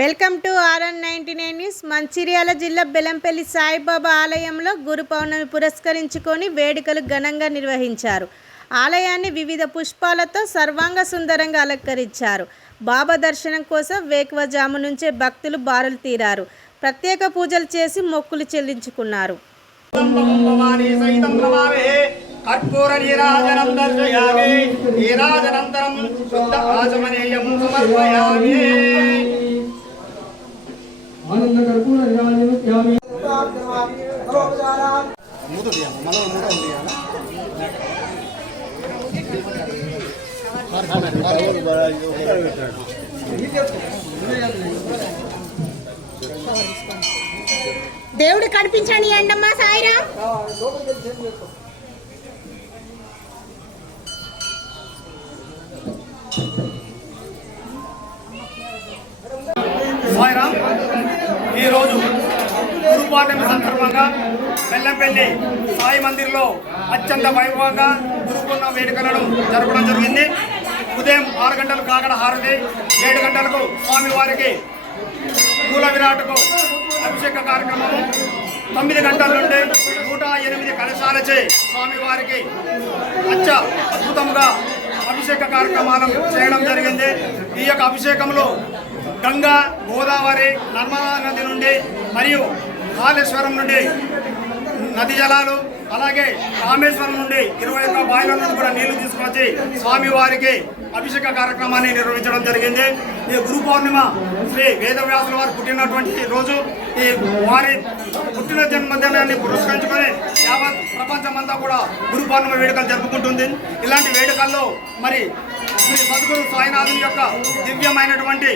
Welcome to RN99 news. Mancherial జిల్లా బెల్లంపల్లి సాయిబాబా ఆలయంలో గురు పౌర్ణమి పురస్కరించుకొని వేడుకలు ఘనంగా నిర్వహించారు. ఆలయాన్ని వివిధ పుష్పాలతో సర్వాంగ సుందరంగా అలంకరించారు. బాబా దర్శనం కోసం వేకువజాము నుంచే భక్తులు బారులు తీరారు. ప్రత్యేక పూజలు చేసి మొక్కులు చెల్లించుకున్నారు. కర్పూర నీరాజనం దర్శయామి. నీరాజనంతరం శుద్ధ ఆచమనీయం సమర్పయామి. ఆనంద కర్పూర నీరాజనం దేవుడు కనిపించండి అండమ్మా. సాయిరాం. సాయిరాం. ఈరోజు గురు పౌర్ణమి సందర్భంగా బెల్లంపల్లి సాయి మందిర్లో అత్యంత వైభవంగా గురు పౌర్ణమి వేడుకలను జరపడం జరిగింది. ఉదయం 6 గంటలకు కాకడ హారతి, 7 గంటలకు స్వామివారికి మూల విరాట్కు అభిషేక కార్యక్రమము, 9 గంటల నుండి 108 కలశాలచే స్వామివారికి అద్భుతంగా అభిషేక కార్యక్రమాలు చేయడం జరిగింది. ఈ యొక్క అభిషేకంలో గంగా, గోదావరి, నర్మదా నది నుండి మరియు కాళేశ్వరం నుండి నది జలాలు, అలాగే రామేశ్వరం నుండి 21 బాయిల నుండి కూడా నీళ్లు తీసుకొచ్చి స్వామివారికి అభిషేక కార్యక్రమాన్ని నిర్వహించడం జరిగింది. ఈ గురు పౌర్ణిమ శ్రీ వేదవ్యాసుల వారు పుట్టినటువంటి రోజు. ఈ వారి పుట్టిన జన్మదినాన్ని పురస్కరించుకొని యావత్ ప్రపంచమంతా కూడా గురు పౌర్ణిమ వేడుకలు జరుపుకుంటుంది. ఇలాంటి వేడుకల్లో మరి శ్రీ సద్గురు సాయినాథుని యొక్క దివ్యమైనటువంటి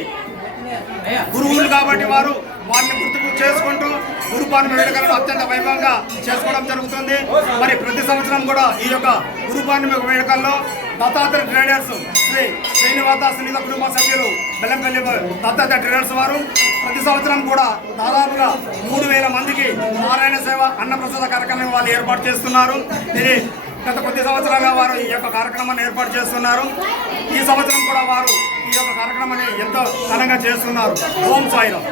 గురువులు కాబట్టి వారిని గుర్తుకు చేసుకుంటూ గురు పౌర్ణమి వేడుకలను అత్యంత వైభవంగా చేసుకోవడం జరుగుతుంది. మరి ప్రతి సంవత్సరం కూడా ఈ యొక్క గురు పౌర్ణమి వేడుకల్లో దత్తాత్రేయ ట్రేడర్స్ శ్రీ శ్రీనివాస సునీత కుటుంబ సభ్యులు బెల్లంపల్లి దత్తాత్రేయ ట్రేడర్స్ వారు ప్రతి సంవత్సరం కూడా దాదాపుగా 3000 మందికి నారాయణ సేవ అన్నప్రసాద కార్యక్రమం వాళ్ళు ఏర్పాటు చేస్తున్నారు. ఇది గత కొద్ది సంవత్సరాలుగా వారు ఈ యొక్క కార్యక్రమాన్ని ఏర్పాటు చేస్తున్నారు. ఈ సంవత్సరం కూడా వారు ఈ యొక్క కార్యక్రమాన్ని ఎంతో ఘనంగా చేస్తున్నారు. ఓం సాయిరాం.